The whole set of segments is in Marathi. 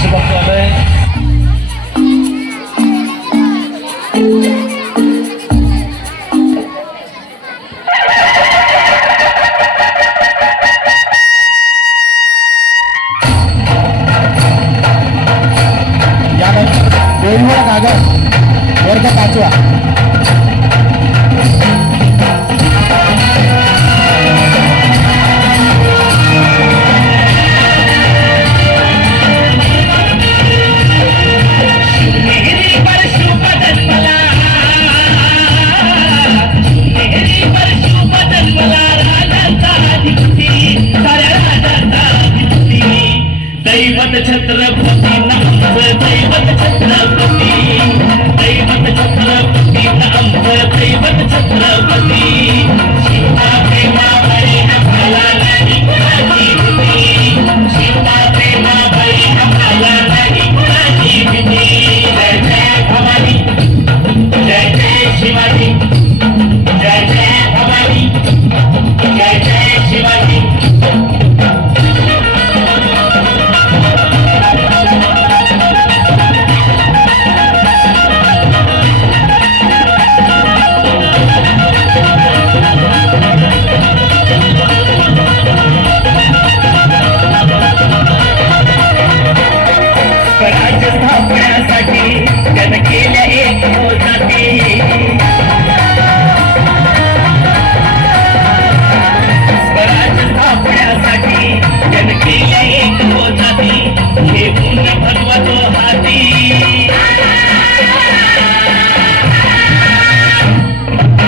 शुभम आलंय. बेलवड कागद वर्ग 5वा. दैवत छत्रपती नामच दैवत छत्रपती दैवत छत्रपती नामच दैवत छत्रपती शिवा प्रेमा बळी आम्हाला नाही कुणाची भीती शिवा प्रेमा बळी आम्हाला नाही कुणाची भीती जय जय भवानी जय जय शिवाजी जय जय भवानी जय जय शिवाजी. स्वराज्य स्थापण्यासाठी जन केल्या एक मोजाती स्वराज्य स्थापण्यासाठी जन केल्या एक मोजाती हे पुण्य भगवतो हाती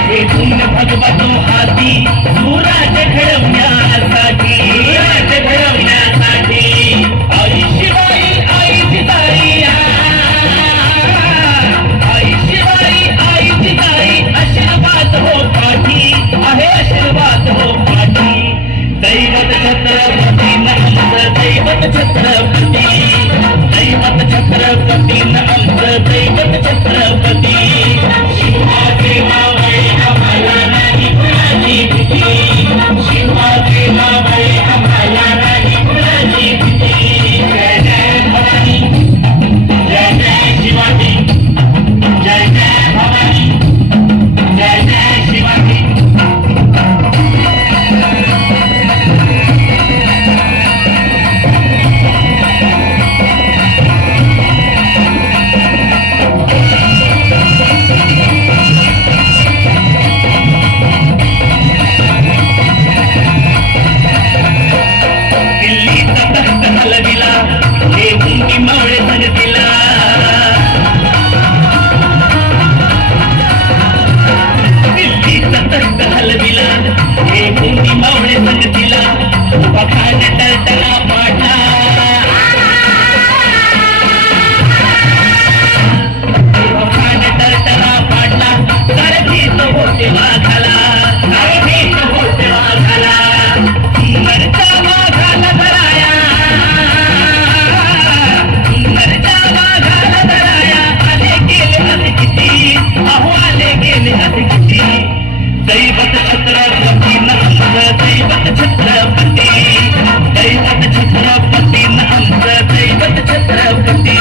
हे पुण्य भगवतो हाती स्वराज्य घडवण्यासाठी राज्य घडवण्यासाठी आई शिवाई आई जिजाई आई शिवाई आई जिजाई आशीर्वाद हो पाठी आहे आशीर्वाद हो पाठी दैवत छत्रपती नामच दैवत छत्रपती दैवत छत्रपती नामच दैवत छत्रपती शिवा देवा बाई आम्हाला नाही कुणाची भीती शिवा देवा बाई आम्हाला नाही कुणाची भीती जय जय भवानी जय जय शिवाजी जय जय भवानी जय जय शिवाजी. दिल्लीचा तख्त हलविला हे मुंगी मावळे संगतीला दिल्लीचा तख्त हलविला हे मुंगी मावळे संगतीला पखान टळटळा पाठा पखान टळटळा पाडला सारथीच होते वाघाला सारथीच होते वाघाला सुंदरचा वाघाला धराया सुंदरचा वाघाला धराया आले गेले असे किती अहो आले गेले असे किती दैवत छत्रपती नामच दैवत छत्रपती दैवत छत्रपती नामच दैवत छत्रपती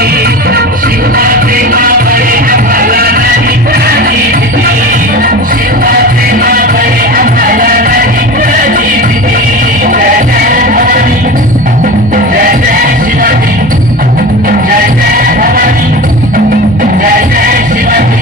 शिवा देवा बळे आम्हाला नाही कुणाची भीती शिवा देवा बळे आम्हाला नाही कुणाची भीती जय जय भवानी जय जय शिवाजी जय जय भवानी जय जय शिवाजी.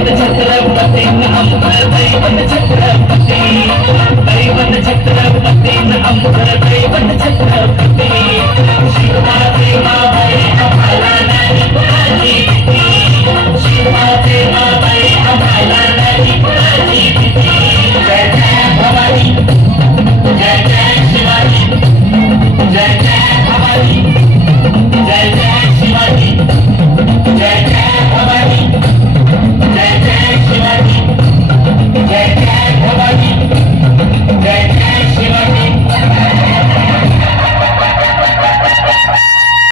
दैवत छत्रपती आमचं दैवत छत्रपती